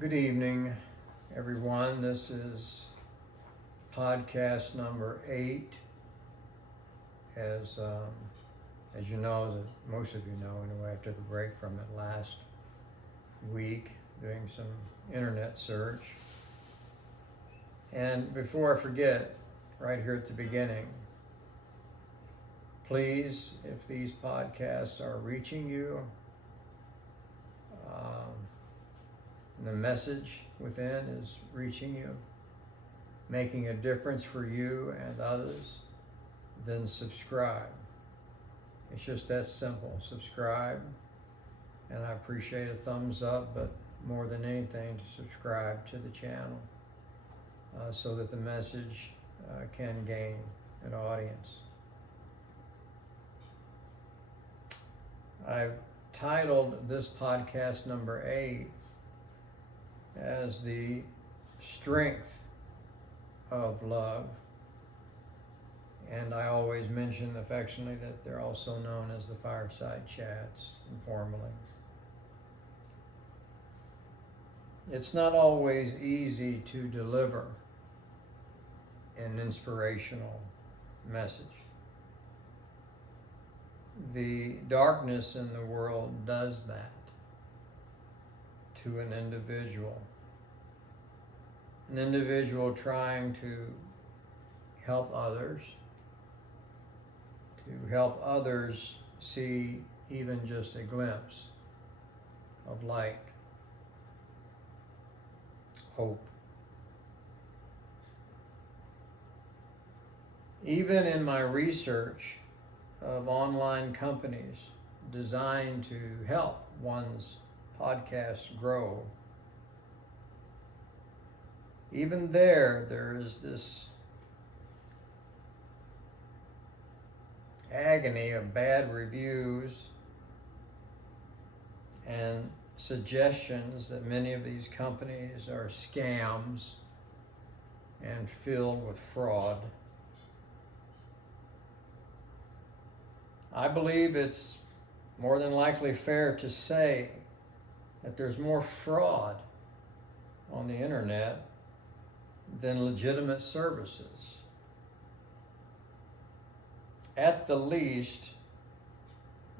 Good evening, everyone. This is podcast number 8. As you know, as most of you know, anyway, after the break from it last week, doing some internet search. And before I forget, right here at the beginning, please, if these podcasts are reaching you, and the message within is reaching you, making a difference for you and others, then subscribe. It's just that simple. Subscribe, and I appreciate a thumbs up, but more than anything, to subscribe to the channel so that the message can gain an audience. I've titled this podcast number 8 as the strength of love, and I always mention affectionately that they're also known as the fireside chats informally. It's not always easy to deliver an inspirational message. The darkness in the world does that to an individual trying to help others, see even just a glimpse of light, hope. Even in my research of online companies designed to help one's podcast grow, even there is this agony of bad reviews and suggestions that many of these companies are scams and filled with fraud. I believe it's more than likely fair to say that there's more fraud on the internet than legitimate services. At the least,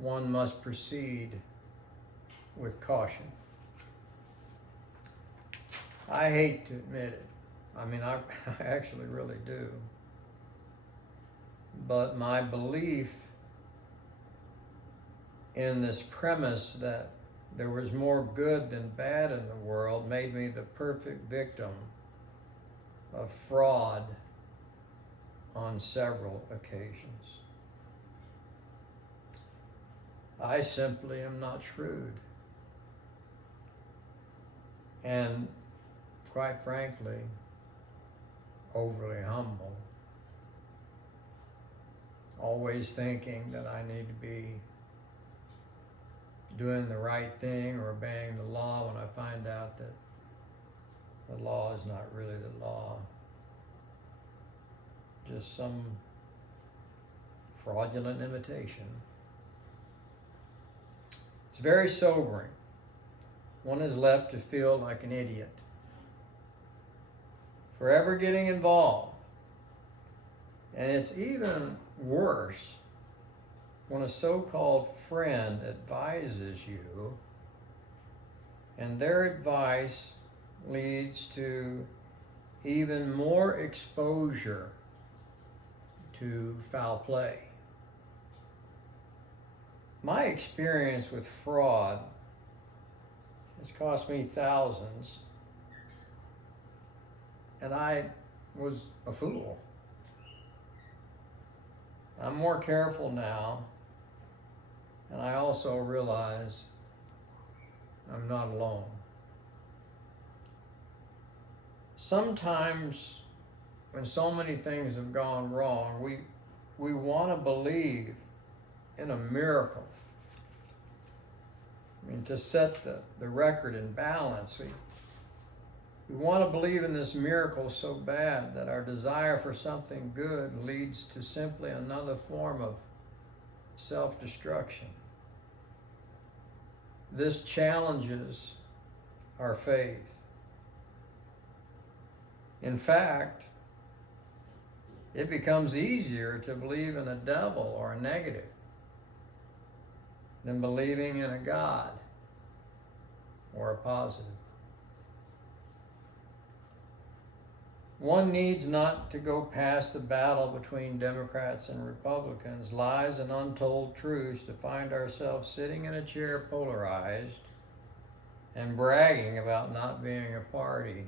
one must proceed with caution. I hate to admit it. I actually really do. But my belief in this premise that there was more good than bad in the world made me the perfect victim of fraud on several occasions. I simply am not shrewd. And quite frankly, overly humble. Always thinking that I need to be doing the right thing or obeying the law when I find out that the law is not really the law. Just some fraudulent imitation. It's very sobering. One is left to feel like an idiot, forever getting involved. And it's even worse when a so-called friend advises you, and their advice leads to even more exposure to foul play. My experience with fraud has cost me thousands, and I was a fool. I'm more careful now, and I also realize I'm not alone. Sometimes when so many things have gone wrong, we want to believe in a miracle. To set the record in balance, we want to believe in this miracle so bad that our desire for something good leads to simply another form of self-destruction. This challenges our faith. In fact, it becomes easier to believe in a devil or a negative than believing in a God or a positive. One needs not to go past the battle between Democrats and Republicans, lies and untold truths, to find ourselves sitting in a chair polarized and bragging about not being a party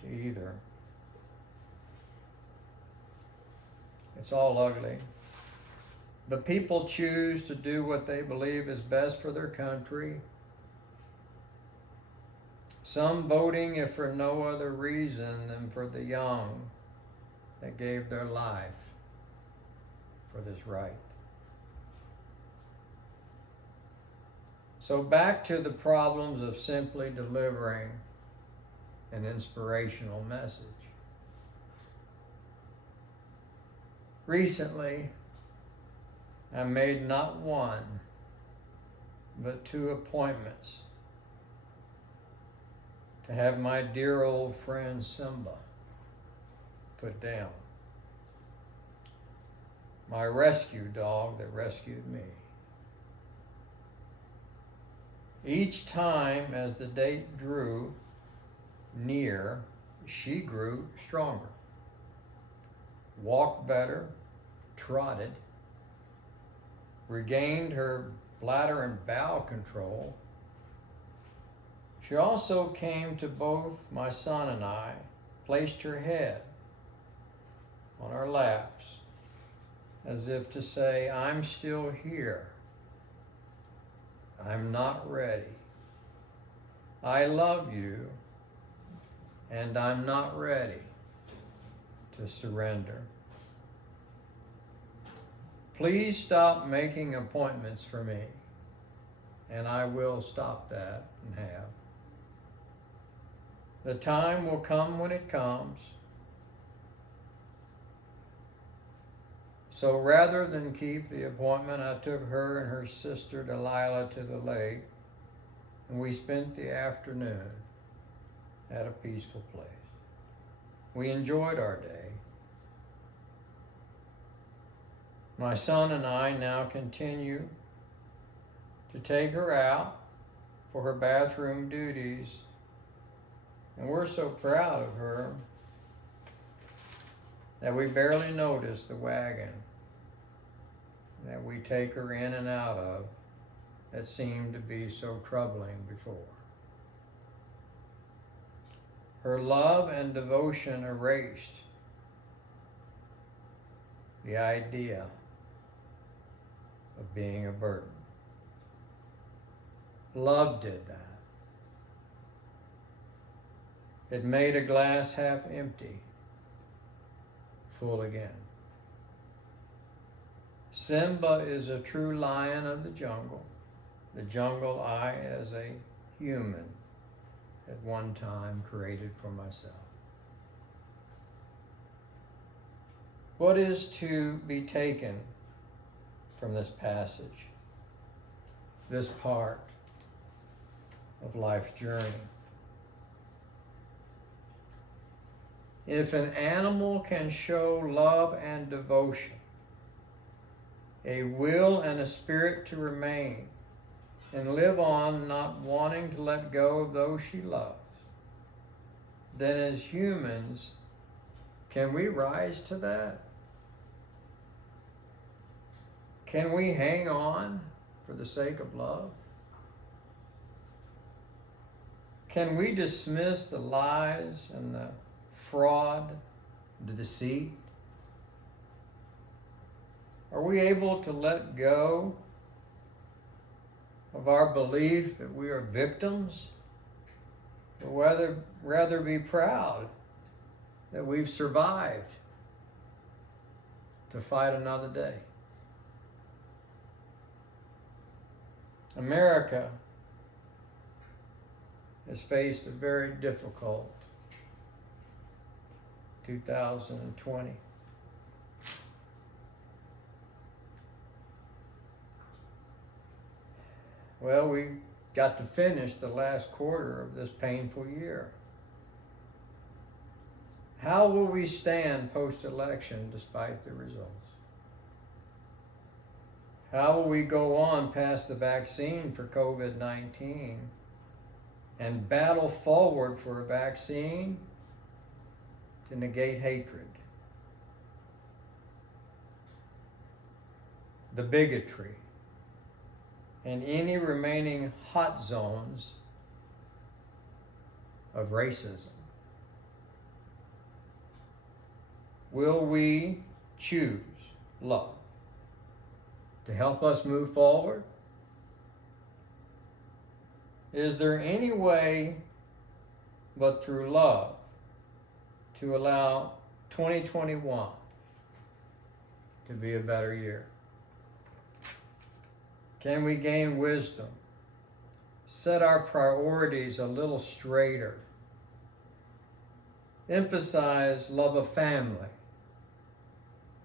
to either. It's all ugly. But people choose to do what they believe is best for their country. Some voting, if for no other reason than for the young that gave their life for this right. So back to the problems of simply delivering an inspirational message. Recently, I made not one, but 2 appointments to have my dear old friend Simba put down. My rescue dog that rescued me. Each time as the date drew near, she grew stronger, walked better, trotted, regained her bladder and bowel control. She also came to both my son and I, placed her head on our laps, as if to say, I'm still here. I'm not ready. I love you, and I'm not ready to surrender. Please stop making appointments for me, and I will stop that and have. The time will come when it comes. So rather than keep the appointment, I took her and her sister Delilah to the lake, and we spent the afternoon at a peaceful place. We enjoyed our day. My son and I now continue to take her out for her bathroom duties, and we're so proud of her that we barely notice the wagon that we take her in and out of that seemed to be so troubling before. Her love and devotion erased the idea of being a burden. Love did that. It made a glass half empty, full again. Simba is a true lion of the jungle I, as a human, at one time created for myself. What is to be taken from this passage, this part of life's journey? If an animal can show love and devotion, a will and a spirit to remain and live on, not wanting to let go of those she loves, then as humans, can we rise to that? Can we hang on for the sake of love? Can we dismiss the lies and the fraud, the deceit? Are we able to let go of our belief that we are victims, or rather be proud that we've survived to fight another day? America has faced a very difficult 2020. Well, we got to finish the last quarter of this painful year. How will we stand post-election despite the results? How will we go on past the vaccine for COVID-19 and battle forward for a vaccine to negate hatred, the bigotry, and any remaining hot zones of racism? Will we choose love to help us move forward? Is there any way but through love to allow 2021 to be a better year? Can we gain wisdom, set our priorities a little straighter, emphasize love of family,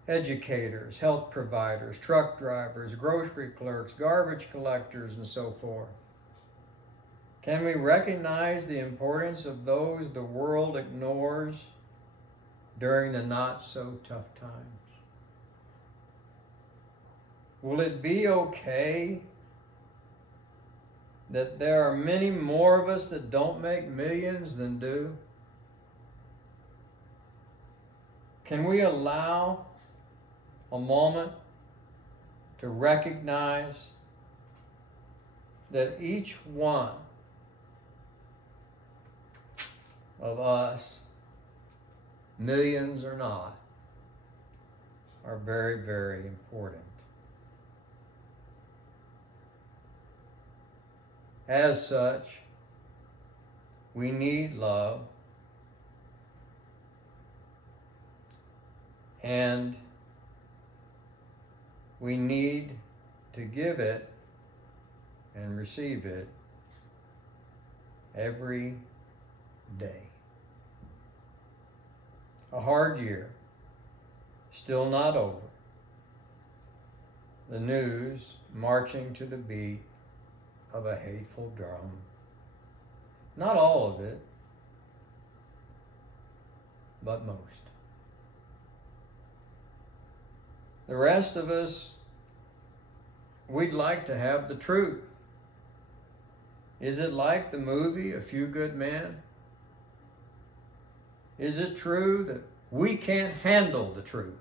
educators, health providers, truck drivers, grocery clerks, garbage collectors, and so forth? Can we recognize the importance of those the world ignores during the not so tough times? Will it be okay that there are many more of us that don't make millions than do? Can we allow a moment to recognize that each one of us, millions or not, are very, very important? As such, we need love, and we need to give it and receive it every day. A hard year, still not over. The news marching to the beat of a hateful drum. Not all of it, but most. The rest of us, we'd like to have the truth. Is it like the movie A Few Good Men? Is it true that we can't handle the truth?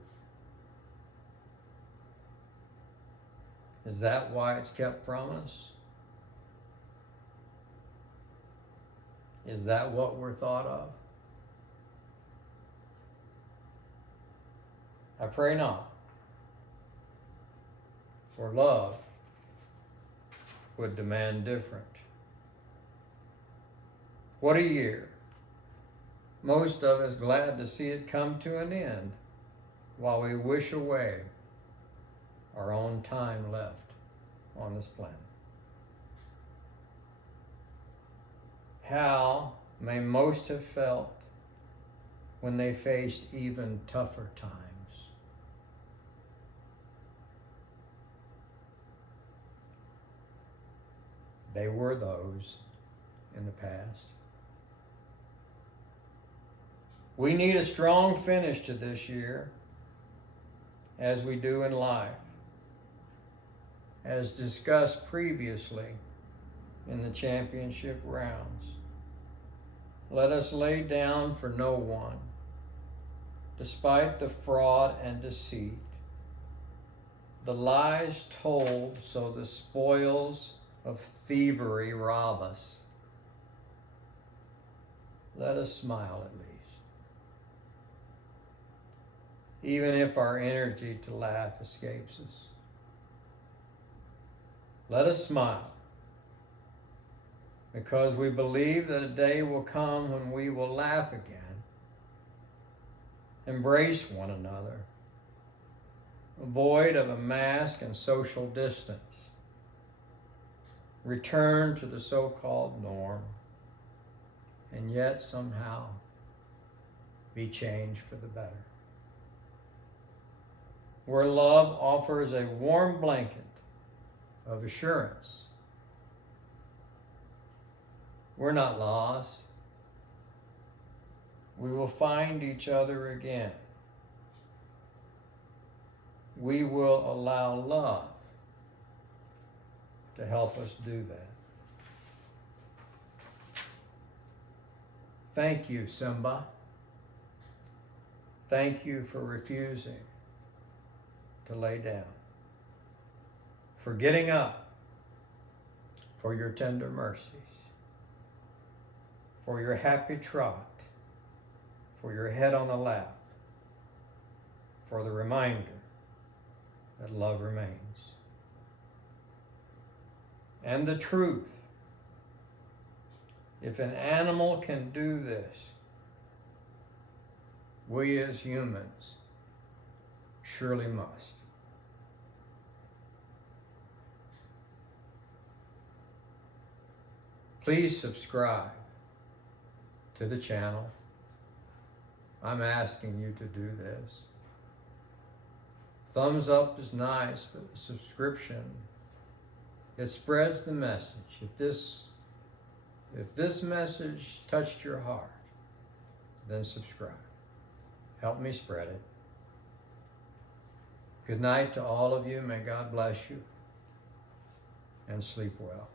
Is that why it's kept from us? Is that what we're thought of? I pray not. For love would demand different. What a year. Most of us glad to see it come to an end while we wish away our own time left on this planet. How may most have felt when they faced even tougher times? They were those in the past. We need a strong finish to this year, as we do in life. As discussed previously in the championship rounds, let us lay down for no one, despite the fraud and deceit, the lies told so the spoils of thievery rob us. Let us smile at least, even if our energy to laugh escapes us. Let us smile, because we believe that a day will come when we will laugh again, embrace one another, void of a mask and social distance, return to the so-called norm, and yet somehow be changed for the better. Where love offers a warm blanket of assurance. We're not lost. we will find each other again. We will allow love to help us do that. Thank you, Simba. Thank you for refusing to lay down, for getting up, for your tender mercies, for your happy trot, for your head on the lap, for the reminder that love remains. And the truth, if an animal can do this, we as humans surely must. Please subscribe to the channel. I'm asking you to do this. Thumbs up is nice, but the subscription, it spreads the message. If this message touched your heart, then subscribe. Help me spread it. Good night to all of you. May God bless you, and sleep well.